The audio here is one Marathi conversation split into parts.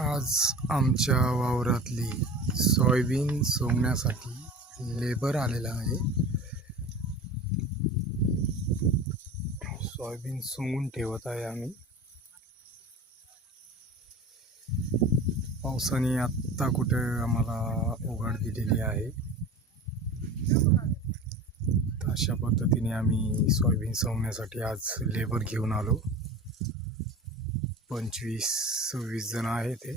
आज आमच्या वावरातली सोयाबीन सोंगण्यासाठी लेबर आलेला आहे. सोयाबीन सोंगून ठेवत आहे आम्ही. पावसाने आत्ता कुठे आम्हाला उघड दिलेली आहे. तर अशा पद्धतीने आम्ही सोयाबीन सोंगण्यासाठी आज लेबर घेऊन आलो. 25-26 जण आहे ते.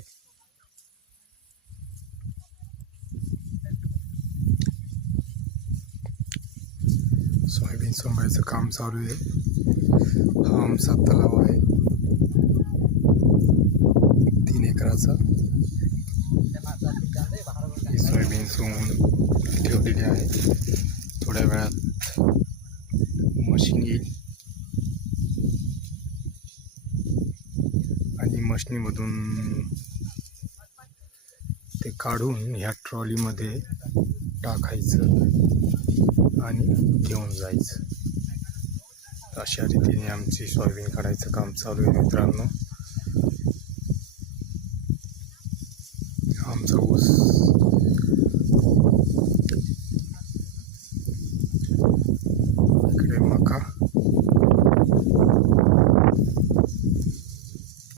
सोयाबीन सोंगायचं काम चालू आहे. हा आमचा तलाव आहे 3 एकराचा. ही सोयाबीन सोंगून ठेवलेली आहे. थोड्या वेळात मशीन येईल आणि मशीनीमधून ते काढून ह्या ट्रॉलीमध्ये टाकायचं आणि घेऊन जायचं. अशा रीतीने आमची सोयाबीन काढायचं काम चालू आहे मित्रांनो. आमचा ऊस